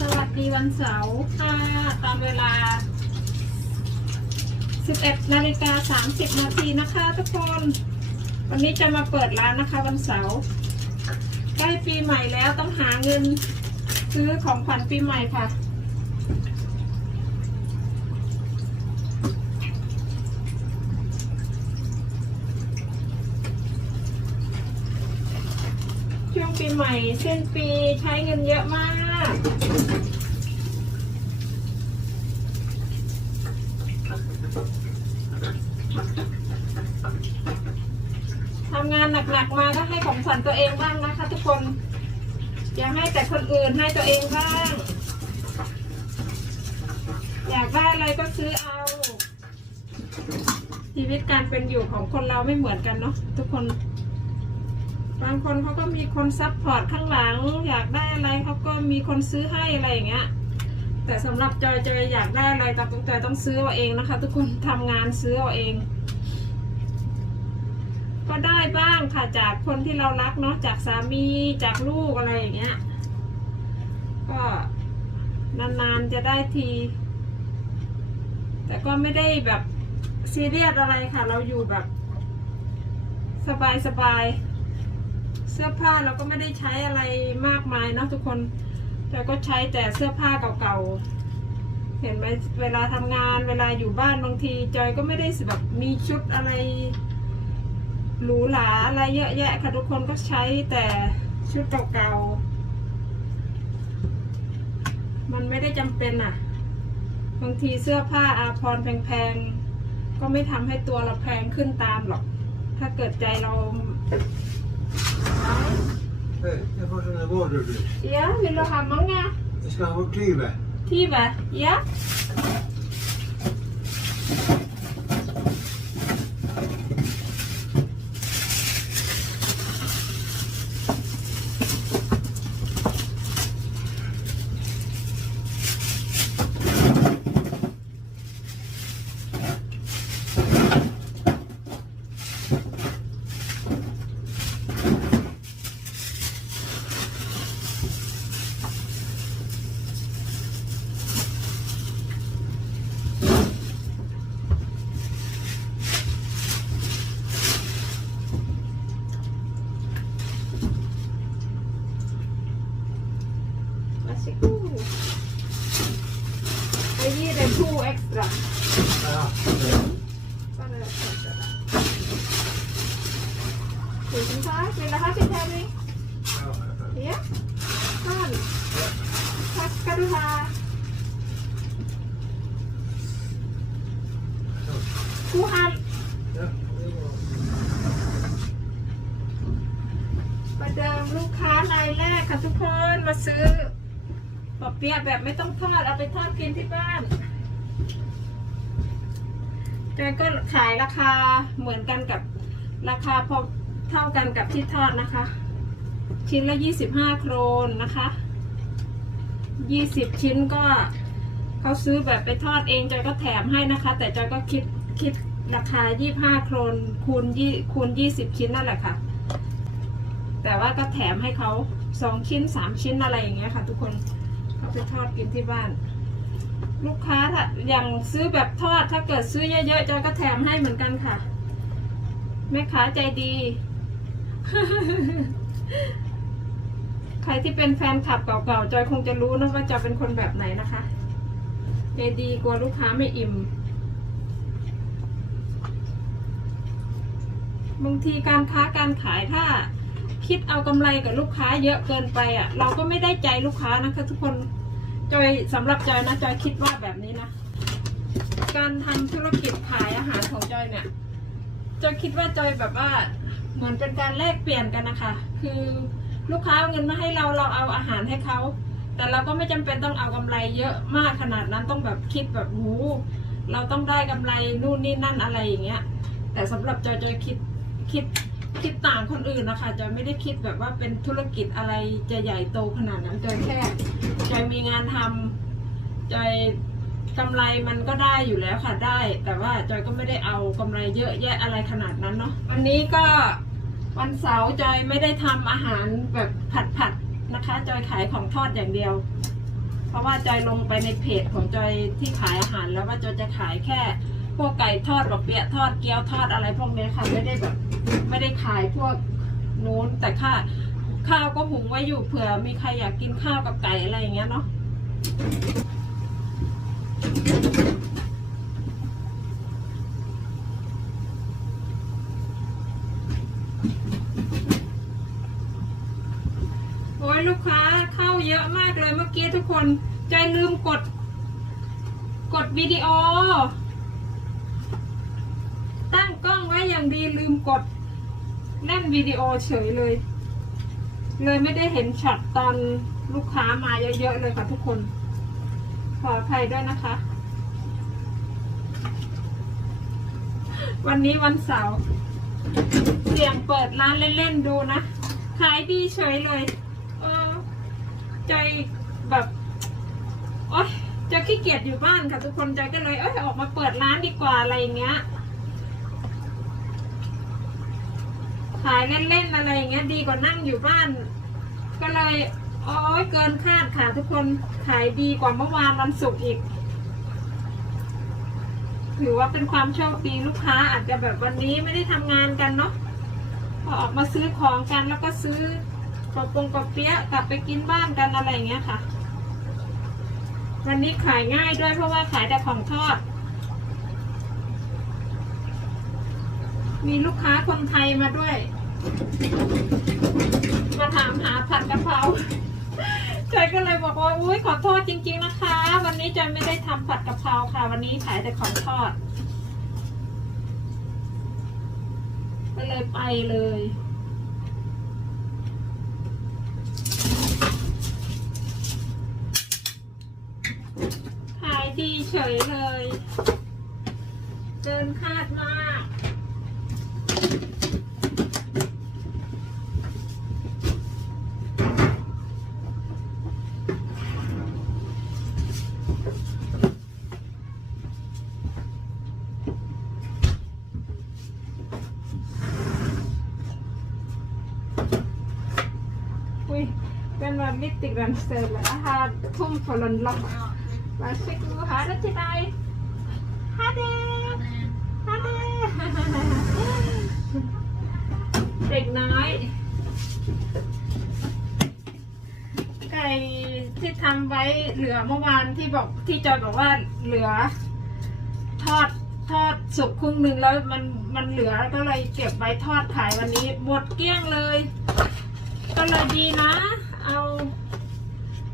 สวัสดีวันเสาร์ค่ะ ตามเวลา 11นาฬิกา30 นาทีนะคะทุกคน วันนี้จะมาเปิดร้านนะคะวันเสาร์ใกล้ปีใหม่แล้วต้องหาเงินซื้อของขวัญปีใหม่ค่ะ ช่วงปีใหม่เส้นปีใช้เงินเยอะมาก ทำงาน หนักๆมาก็ให้ของขวัญตัวเองบ้างนะคะ ทุกคน อย่าให้แต่คนอื่นให้ตัวเองบ้าง อยากได้อะไรก็ซื้อเอา ชีวิตการเป็นอยู่ของคนเราไม่เหมือนกันเนาะทุกคน บางคนเขาก็มีคนซัพพอร์ตข้างหลัง อยากได้อะไรเขาก็มีคนซื้อให้อะไรอย่างเงี้ยแต่สำหรับจอยจอยอยากได้อะไรแต่ต้องจอยต้องซื้อเอาเองนะคะ ทุกคนทำงานซื้อเอาเอง ก็ได้บ้างค่ะจากคนที่เรารักเนาะจากสามีจากลูกอะไรอย่างเงี้ย ก็นานๆจะได้ที แต่ก็ไม่ได้แบบซีเรียสอะไรค่ะ เราอยู่แบบ สบายๆ เสื้อผ้าเราก็ไม่ได้ใช้อะไรมากมายเนาะทุกคนเราก็ใช้แต่เสื้อผ้าเก่าๆ เห็นไหมเวลาทำงานเวลาอยู่บ้านบางที จอยก็ไม่ได้แบบมีชุดอะไร หรูหราอะไรเยอะแยะค่ะทุกคนก็ใช้แต่ชุดเก่าๆ มันไม่ได้จำเป็นอะบางทีเสื้อผ้าอาภรณ์แพงๆ ก็ไม่ทำให้ตัวเราแพงขึ้นตามหรอก ถ้าเกิดใจเรา Hej, jag får såna varor du. เดี๋ยววิลโลหามังงะ Jag ska ha vår klyve. ที่แบบเดี๋ยว Varsågod. Jag ger dig två extra. Ja. Bara jag tar det. Tusen tack. Vill du ha sin tävling? Ja. Skål. Tack ska du ha. God halv. Ja, det var... ประเดิมลูกค้ารายแรกค่ะทุกคนมาซื้อปอเปี๊ยะแบบไม่ต้องทอดเอาไปทอดกินที่บ้านแต่ก็ขายราคาเหมือนกันกับราคาพอเท่ากันกับที่ทอดนะคะ ชิ้นละยี่สิบห้าโครนนะคะยี่สิบชิ้นก็เขาซื้อแบบไปทอดเองจอยก็แถมให้นะคะ แต่จอยก็คิดคิด ราคายี่ห้าโครนคูณยี่คูณยี่สิบชิ้นนั่นแหละค่ะ แต่ว่าก็แถมให้เขาสองชิ้นสามชิ้นอะไรอย่างเงี้ยค่ะ ทุกคนเขาไปทอดกินที่บ้าน ลูกค้าถ้าอย่างซื้อแบบทอดถ้าเกิดซื้อเยอะๆจอยก็แถมให้เหมือนกันค่ะ แม่ค้าใจดี ใครที่เป็นแฟนคลับเก่าๆจอยคงจะรู้นะว่าจอยเป็นคนแบบไหนนะคะใจดีกลัวลูกค้าไม่อิ่ม บางทีการค้าการขายถ้า คิดเอากำไรกับลูกค้าเยอะเกินไปอะ เราก็ไม่ได้ใจลูกค้านะคะ ทุกคนจอยสำหรับจอยนะจอยคิดว่าแบบนี้นะ การทำธุรกิจขายอาหารของจอยเนี่ยจอยคิดว่าจอยแบบว่าเหมือนเป็นการแลกเปลี่ยนกันนะคะ คือลูกค้าเอาเงินมาให้เราเราเอาอาหารให้เขาแต่เราก็ไม่จำเป็นต้องเอากำไรเยอะมากขนาดนั้นต้องแบบคิดแบบหูเราต้องได้กำไรนู่นนี่นั่นอะไรอย่างเงี้ย แต่สำหรับจอยจอยคิด คิดคิดต่างคนอื่นนะคะจอยไม่ได้คิดแบบว่าเป็นธุรกิจอะไรจะใหญ่โตขนาดนั้นจอยแค่จอยมีงานทำจอยกำไรมันก็ได้อยู่แล้วค่ะได้ แต่ว่าจอยก็ไม่ได้เอากำไรเยอะแยะอะไรขนาดนั้นเนาะวันนี้ก็วันเสาร์จอยไม่ได้ทำอาหารแบบผัดๆนะคะ จอยขายของทอดอย่างเดียว เพราะว่าจอยลงไปในเพจของจอยที่ขายอาหารแล้วว่าจอยจะขายแค่ พวกไก่ทอดกับเปี๊ยะทอดเกี๊ยวทอดอะไรพวกนี้ค่ะ ไม่ได้แบบ ไม่ได้ขายพวกนู้นแต่ค่าข้าวก็หุงไว้อยู่เผื่อมีใครอยากกินข้าวกับไก่อะไรอย่างเงี้ยเนาะโอ้ยลูกค้าเข้าเยอะมากเลยเมื่อกี้ทุกคน ใจลืมกด กดวิดีโอ ตั้งกล้องไว้อย่างดีลืมกดเล่นวิดีโอเฉยเลย เลยไม่ได้เห็นช็อตตอนลูกค้ามาเยอะๆเลยค่ะทุกคน ขออภัยด้วยนะคะ วันนี้วันเสาร์เสี่ยงเปิดร้านเล่นๆดูนะ ขายดีเฉยเลย เออ ใจแบบโอ๊ยจะขี้เกียจอยู่บ้านค่ะทุกคนใจก็เลยเอ้ยออกมาเปิดร้านดีกว่าอะไรอย่างเงี้ย ขายเล่นๆอะไรอย่างเงี้ยดีกว่านั่งอยู่บ้าน ก็เลยโอ้ยเกินคาดค่ะทุกคนขายดีกว่าเมื่อวานวันศุกร์อีก ถือว่าเป็นความโชคดีลูกค้าอาจจะแบบวันนี้ไม่ได้ทำงานกันเนาะพอออกมาซื้อของกันแล้วก็ซื้อกระปงกระเปี๊ยะกลับไปกินบ้านกันอะไรอย่างเงี้ยค่ะ วันนี้ขายง่ายด้วยเพราะว่าขายแต่ของทอด มีลูกค้าคนไทยมาด้วย มาถามหาผัดกะเพราจอยก็เลยบอกว่าอุ้ยขอโทษจริง ๆนะคะ วันนี้จอยไม่ได้ทำผัดกะเพราค่ะ วันนี้ขายแต่ของทอดก็เลยไปเลยขายดีเฉยเลย เกินคาดมาก den var lite grann större. Jag har tom för en lock. Varsågod, ha det till dig. Ha det! Ha det! เด็กน้อยไก่ที่ทำไว้เหลือเมื่อวานที่บอกที่จอยบอกว่าเหลือ ทอดทอดสุกครึ่งหนึ่งแล้วมันมันเหลือก็เลยเก็บไว้ทอดขายวันนี้หมดเกลี้ยงเลย ก็เลยดีนะ เอา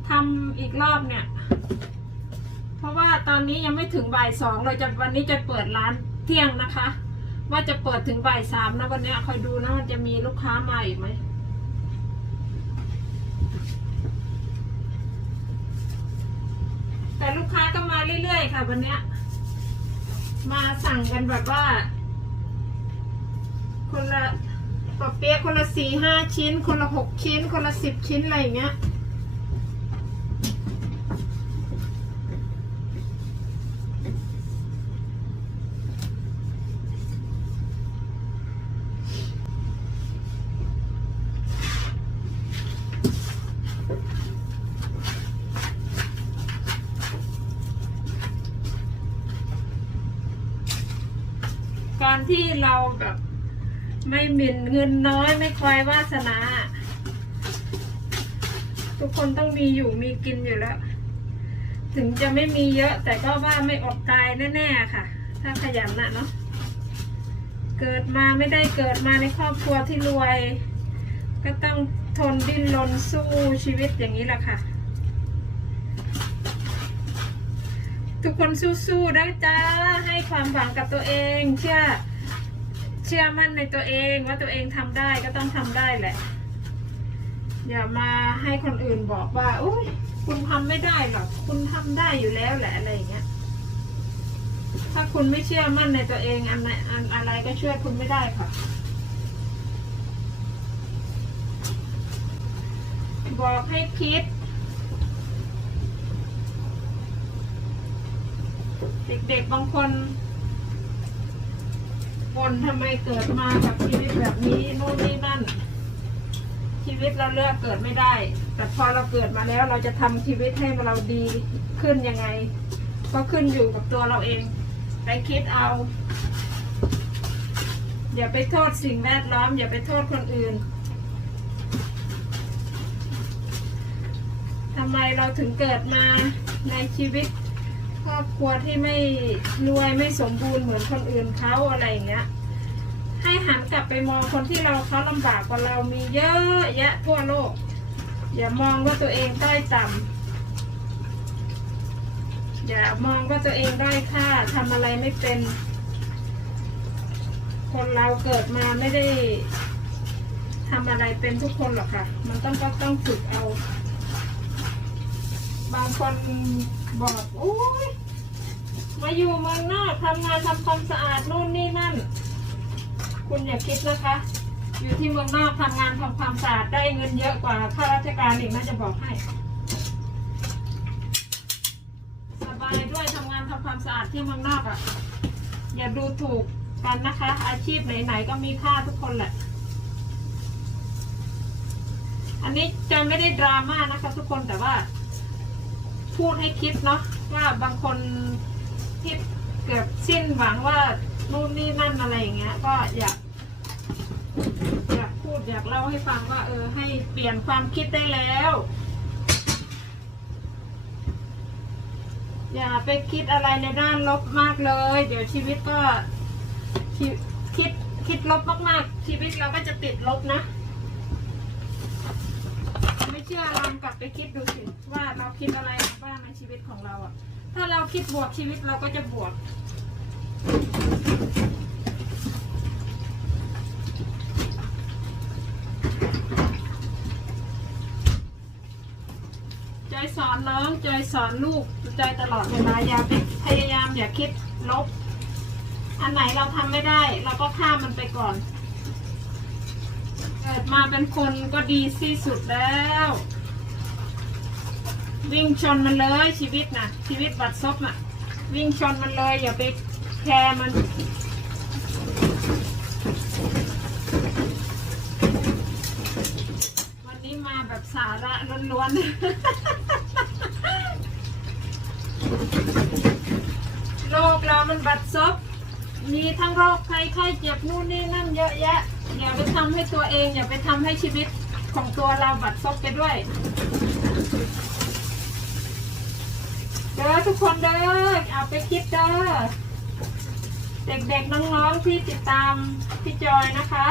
ทำอีกรอบเนี่ย เพราะว่าตอนนี้ยังไม่ถึงบ่ายสองเราจะวันนี้จะเปิดร้านเที่ยงนะคะ ว่าจะเปิดถึงบ่ายสามนะวันนี้คอยดูนะมันจะมีลูกค้ามาอีกไหมแต่ลูกค้าก็มาเรื่อยๆค่ะ วันนี้มาสั่งกันแบบว่า คนละปอเปี๊ยะคนละสี่ห้าชิ้น คนละหกชิ้น คนละสิบชิ้นอะไรอย่างเงี้ย การที่เราแบบ ไม่หมิ่นเงินน้อยไม่คอยวาสนา ทุกคนต้องมีอยู่มีกินอยู่แล้ว ถึงจะไม่มีเยอะ แต่ก็ว่าไม่อดตายแน่ๆค่ะ ถ้าขยันนะเนาะเกิดมาไม่ได้เกิดมาในครอบครัวที่รวย ก็ต้องทนดิ้นรนสู้ชีวิตอย่างนี้แหละค่ะ ทุกคนสู้ๆนะจ้าให้ความหวังกับตัวเองเชื่อ ชื่อมั่นในตัวเองว่าตัวเองทำได้ก็ต้องทำได้แหละ อย่ามาให้คนอื่นบอกว่าอุ้ยคุณทำไม่ได้หรอกคุณทำได้อยู่แล้วแหละอะไรอย่างเงี้ย ถ้าคุณไม่เชื่อมั่นในตัวเองอันอันอะไรก็ช่วยคุณไม่ได้ค่ะ บอกให้คิดเด็กๆบางคน บ่นทำไมเกิดมากับชีวิตแบบนี้นู่นนี่นั่น ชีวิตเราเลือกเกิดไม่ได้ แต่พอเราเกิดมาแล้วเราจะทำชีวิตให้เราดีขึ้นยังไง ก็ขึ้นอยู่กับตัวเราเองไปคิดเอาอย่าไปโทษสิ่งแวดล้อม อย่าไปโทษคนอื่นทำไมเราถึงเกิดมาในชีวิต ครอบครัวที่ไม่รวยไม่สมบูรณ์เหมือนคนอื่นเขาอะไรอย่างเงี้ย ให้หันกลับไปมองคนที่เราเขาลำบากกว่าเรามีเยอะแยะทั่วโลก อย่ามองว่าตัวเองด้อยต่ำอย่ามองว่าตัวเองด้อยค่าทำอะไรไม่เป็น คนเราเกิดมาไม่ได้ทำอะไรเป็นทุกคนหรอกค่ะ มันต้องก็ต้องฝึกเอา บางคนบอกโอ้ยมาอยู่เมืองนอกทำงานทำความสะอาดนู่นนี่นั่น คุณอย่าคิดนะคะ อยู่ที่เมืองนอกทำงานทำความสะอาดได้เงินเยอะกว่าข้าราชการอีกนะจะบอกให้ สบายด้วยทำงานทำความสะอาดที่เมืองนอกอะ่ะ อย่าดูถูกกันนะคะ อาชีพไหนๆก็มีค่าทุกคนแหละ อันนี้จะไม่ได้ดราม่านะคะทุกคนแต่ว่า พูดให้คิดเนาะว่าบางคนที่เกือบสิ้นหวังว่านู่นนี่นั่นอะไรอย่างเงี้ย ก็อยากอยากพูดอยากเล่าให้ฟังว่า เออ ให้เปลี่ยนความคิดได้แล้ว อย่าไปคิดอะไรในด้านลบมากเลย เดี๋ยวชีวิตก็คิดคิดลบมากๆ ชีวิตเราก็จะติดลบนะ ชื่อลองกลับไปคิดดูสิว่าเราคิดอะไรบ้างในชีวิตของเราอะ ถ้าเราคิดบวกชีวิตเราก็จะบวกจอยสอนน้องจอยสอนลูกจอยตลอดเวลาอย่าไปพยายามอย่าคิดลบ อันไหนเราทำไม่ได้ เราก็ข้ามมันไปก่อน มาเป็นคนก็ดีที่สุดแล้ว วิ่งชนมันเลยชีวิตนะชีวิตบัดซบน่ะ วิ่งชนมันเลยอย่าไปแคร์มันวันนี้มาแบบสาระล้วนๆ โรคเรามันบัดซบ มีทั้งโรคภัยไข้เจ็บนู่นนี่นั่นเยอะแยะ อย่าไปทำให้ตัวเอง อย่าไปทำให้ชีวิตของตัวเราบัดซบไปด้วยเด้อทุกคนเด้อเอาไปคิดเด้อเด็กๆน้องๆที่ติดตามพี่จอยนะคะ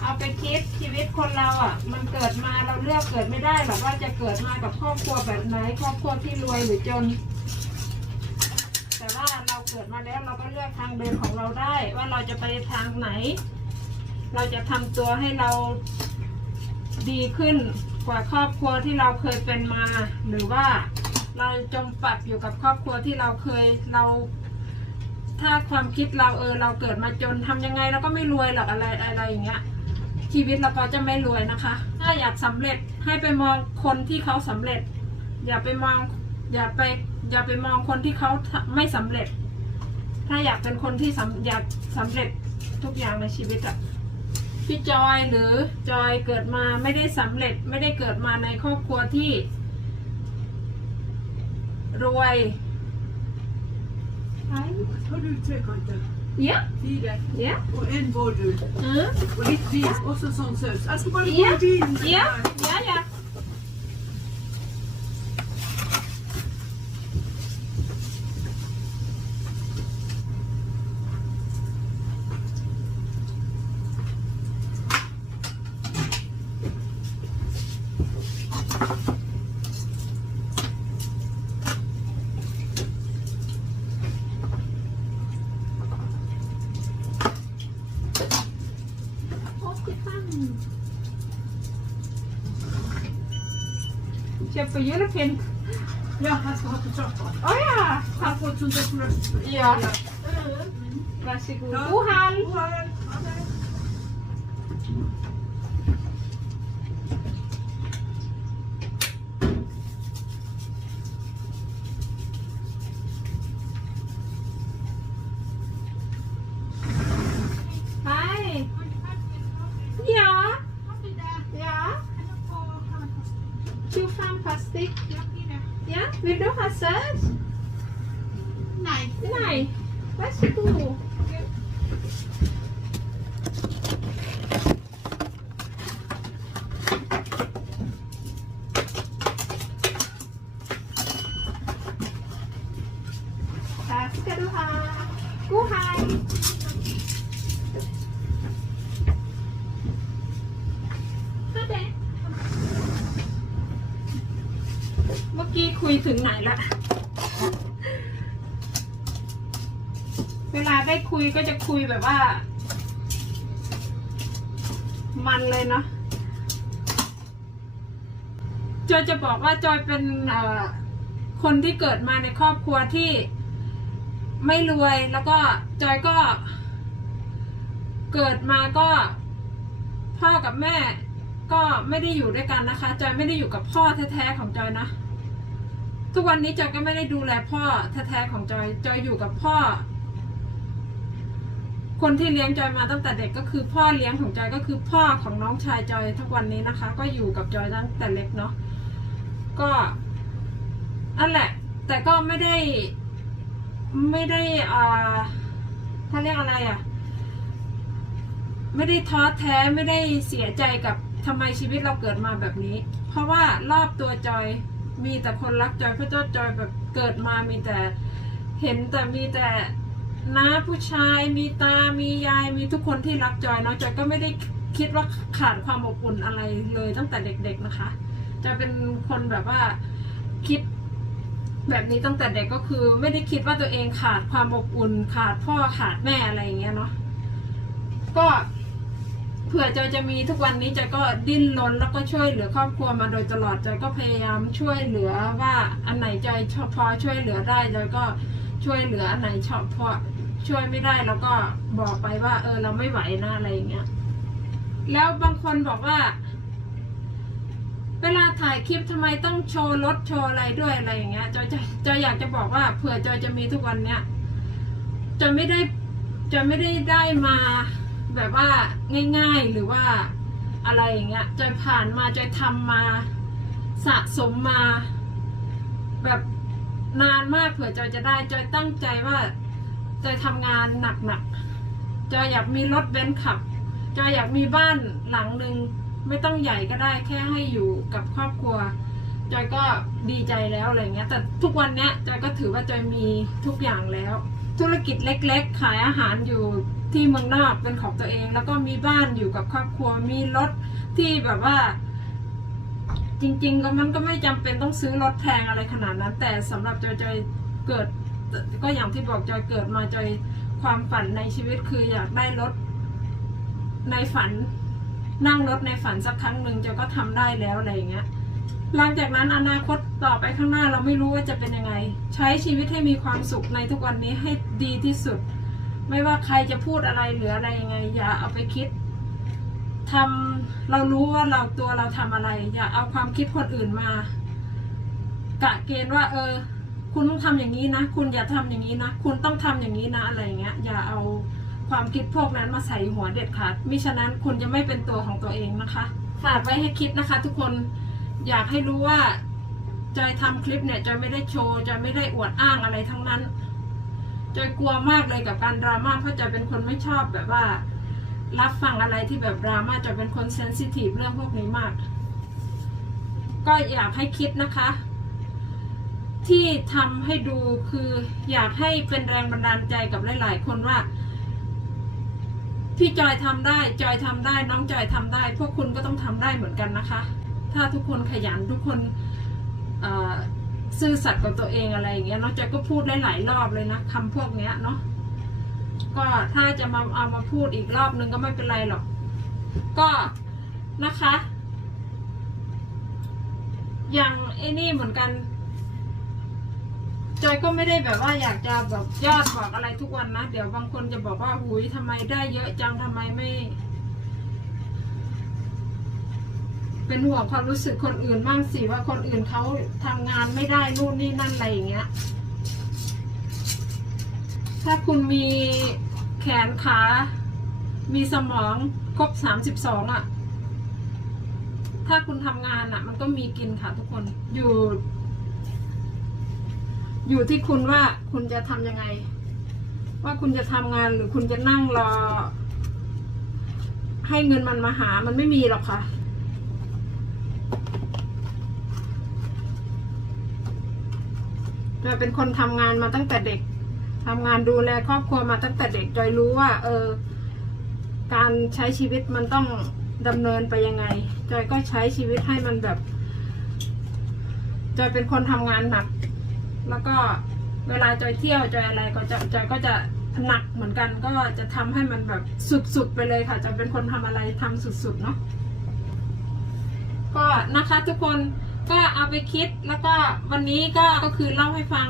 เอาไปคิดชีวิตคนเราอะ มันเกิดมาเราเลือกเกิดไม่ได้หรอกว่าจะเกิดมากับครอบครัวแบบไหนครอบครัวที่รวยหรือจน แต่ว่าเราเกิดมาแล้วเราก็เลือกทางเดินของเราได้ ว่าเราจะไปทางไหน เราจะทำตัวให้เราดีขึ้นกว่าครอบครัวที่เราเคยเป็นมา หรือว่าเราจมปักอยู่กับครอบครัวที่เราเคยเรา ถ้าความคิดเราเออเราเกิดมาจนทำยังไงเราก็ไม่รวยหรอกอะไรอะไรอย่างเงี้ยชีวิตเราก็จะไม่รวยนะคะ ถ้าอยากสำเร็จให้ไปมองคนที่เขาสำเร็จ อย่าไปมองอย่าไปอย่าไปมองคนที่เขาไม่สำเร็จ ถ้าอยากเป็นคนที่สำอยากสำเร็จทุกอย่างในชีวิตอะ พี่จอยหรือจอยเกิดมาไม่ได้สำเร็จไม่ได้เกิดมาในครอบครัวที่ รวย Har du trekantad? เยอะ Fyra. เยอะ Och en border. อือ Och lite vin. Och så sån sås. Jag ska bara Ja. gå in. เยอะเยอะเยอะ European. Ja, hast du heute Job. Oh have Frankfurt zu der Ja. Yeah. Varsågod. Johan. Johan. ถึงไหนละ เวลาได้คุยก็จะคุยแบบว่า มันเลยเนาะจอยจะบอกว่าจอยเป็นคนที่เกิดมาในครอบครัวที่ไม่รวยแล้วก็จอยก็ เกิดมาก็พ่อกับแม่ก็ไม่ได้อยู่ด้วยกันนะคะ จอยไม่ได้อยู่กับพ่อแท้ๆของจอยนะ ทุกวันนี้จอยก็ไม่ได้ดูแลพ่อแท้ๆของจอย จอยอยู่กับพ่อ คนที่เลี้ยงจอยมาตั้งแต่เด็กก็คือพ่อเลี้ยงของจอยก็คือพ่อของน้องชายจอยทุกวันนี้นะคะ ก็อยู่กับจอยตั้งแต่เล็กเนาะก็อันแหละ แต่ก็ไม่ได้ ไม่ได้อ่าเขาเรียกอะไรอะ ไม่ได้ท้อแท้ไม่ได้เสียใจกับทำไมชีวิตเราเกิดมาแบบนี้ เพราะว่ารอบตัวจอย มีแต่คนรักจอยเพราะเจ้าจอยแบบเกิดมามีแต่เห็นแต่มีแต่น้าผู้ชายมีตา มียาย มีทุกคนที่รักจอยเนาะจอยก็ไม่ได้คิดว่าขาดความอบอุ่นอะไรเลยตั้งแต่เด็ก ๆนะคะจอยเป็นคนแบบว่าคิดแบบนี้ตั้งแต่เด็กก็คือ ไม่ได้คิดว่าตัวเองขาดความอบอุ่น ขาดพ่อขาดแม่อะไรอย่างเงี้ยเนาะก็ เผื่อจอยจะมีทุกวันนี้จอยก็ดิ้นรนแล้วก็ช่วยเหลือครอบครัวมาโดยตลอดจอยก็พยายามช่วยเหลือว่าอันไหนจอยชอบพอช่วยเหลือได้จอยก็ช่วยเหลืออันไหนชอบพอช่วยไม่ได้แล้วก็บอกไปว่า เออเราไม่ไหวนะอะไรอย่างเงี้ยแล้วบางคนบอกว่า เวลาถ่ายคลิปทำไมต้องโชว์รถโชว์อะไรด้วยอะไรอย่างเงี้ยจอยจะจอยอยากจะบอกว่าเผื่อจอยจะมีทุกวันเนี้ยจอยไม่ได้จอยไม่ได้ได้มา แบบว่าง่ายๆหรือว่าอะไรอย่างเงี้ยจอยผ่านมาจอยทำมาสะสมมา แบบนานมากเผื่อจอยจะได้จอยตั้งใจว่าจอยทำงานหนักๆจอยอยากมีรถเบนซ์ขับจอยอยากมีบ้านหลังหนึ่งไม่ต้องใหญ่ก็ได้แค่ให้อยู่กับครอบครัวจอยก็ดีใจแล้วอะไรเงี้ย แต่ทุกวันเนี้ยจอยก็ถือว่าจอยมีทุกอย่างแล้ว ธุรกิจเล็ก ๆ ขายอาหารอยู่ ที่เมืองนอกเป็นของตัวเอง แล้วก็มีบ้านอยู่กับครอบครัวมีรถที่แบบว่า จริง ๆ ก็มันก็ไม่จำเป็นต้องซื้อรถแพงอะไรขนาดนั้น แต่สำหรับจอยจอยเกิด ก็อย่างที่บอกจอยเกิดมาจอยความฝันในชีวิตคืออยากได้รถในฝันนั่งรถในฝันสักครั้งหนึ่งจะก็ทำได้แล้วอะไรอย่างเงี้ยหลังจากนั้นอนาคตต่อไปข้างหน้าเราไม่รู้ว่าจะเป็นยังไง ใช้ชีวิตให้มีความสุขในทุกวันนี้ให้ดีที่สุด ไม่ว่าใครจะพูดอะไรหรืออะไรยังไง อย่าเอาไปคิดทำเรารู้ว่าเราตัวเราทำอะไร อย่าเอาความคิดคนอื่นมากะเกณฑ์ว่า เออ คุณต้องทำอย่างนี้นะ คุณอย่าทำอย่างนี้นะ คุณต้องทำอย่างนี้นะอะไรอย่างเงี้ย อย่าเอาความคิดพวกนั้นมาใส่หัวเด็ดขาดมิฉะนั้นคุณจะไม่เป็นตัวของตัวเองนะคะ ฝากไว้ให้คิดนะคะ ทุกคนอยากให้รู้ว่าจอยทำคลิปเนี่ยจอยไม่ได้โชว์จอยไม่ได้อวดอ้างอะไรทั้งนั้น จอยกลัวมากเลยกับการดราม่าเพราะจอยเป็นคนไม่ชอบแบบว่า รับฟังอะไรที่แบบดราม่าจอยเป็นคนเซนซิทีฟเรื่องพวกนี้มาก ก็อยากให้คิดนะคะ ที่ทำให้ดูคืออยากให้เป็นแรงบันดาลใจกับหลาย ๆ คนว่าพี่จอยทำได้ จอยทำได้ น้องจอยทำได้ พวกคุณก็ต้องทำได้เหมือนกันนะคะ ถ้าทุกคนขยันทุกคนเอ่อ ซื่อสัตย์กับตัวเองอะไรอย่างเงี้ยน้องจอยก็พูดหลายๆรอบเลยนะคำพวกเนี้ยเนาะก็ถ้าจะมาเอามาพูดอีกรอบนึงก็ไม่เป็นไรหรอก ก็นะคะอย่างไอ้นี่เหมือนกันจอยก็ไม่ได้แบบว่าอยากจะแบบยอดบอกอะไรทุกวันนะ เดี๋ยวบางคนจะบอกว่าหุยทำไมได้เยอะจังทำไมไม่ เป็นห่วงความรู้สึกคนอื่นบ้างสิว่าคนอื่นเขาทำงานไม่ได้นู่นนี่นั่นอะไรอย่างเงี้ย ถ้าคุณมีแขนขา มีสมองครบสามสิบสองอะ ถ้าคุณทำงานอะ มันก็มีกินค่ะทุกคนอยู่ อยู่ที่คุณว่าคุณจะทำยังไง ว่าคุณจะทำงานหรือคุณจะนั่งรอ ให้เงินมันมาหามันไม่มีหรอกค่ะ จอย เป็นคนทำงานมาตั้งแต่เด็กทำงานดูแลครอบครัวมาตั้งแต่เด็กจอยรู้ว่า เออ การใช้ชีวิตมันต้องดำเนินไปยังไง จอยก็ใช้ชีวิตให้มันแบบ จอยเป็นคนทำงานหนัก แล้วก็เวลาจอยเที่ยวจอยอะไรก็จะจอยก็จะหนักเหมือนกันก็จะทำให้มันแบบสุดๆไปเลยค่ะจอยเป็นคนทำอะไรทำสุดๆเนาะก็นะคะทุกคน ก็เอาไปคิดแล้วก็วันนี้ก็ก็คือเล่าให้ฟัง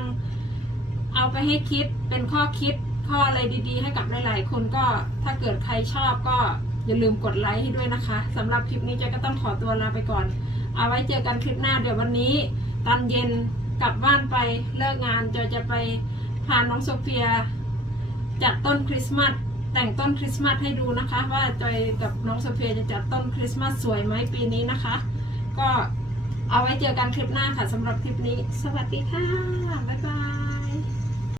เอาไปให้คิดเป็นข้อคิดข้ออะไรดีๆ ให้กับหลายๆ คนก็ถ้าเกิดใครชอบก็อย่าลืมกดไลค์ให้ด้วยนะคะสำหรับคลิปนี้เจอยก็ต้องขอตัวลาไปก่อน เอาไว้เจอกันคลิปหน้าเดี๋ยววันนี้ ตอนเย็นกลับบ้านไปเลิกงานจอยจะไปพาน้องโซเฟียจัดต้นคริสต์มาสแต่งต้นคริสต์มาสให้ดูนะคะ ว่าจอยกับน้องโซเฟียจะจัดต้นคริสต์มาสสวยไหมปีนี้นะคะ ก็ เอาไว้เจอกันคลิปหน้าค่ะสำหรับคลิปนี้ สวัสดีค่ะ บ๊ายบาย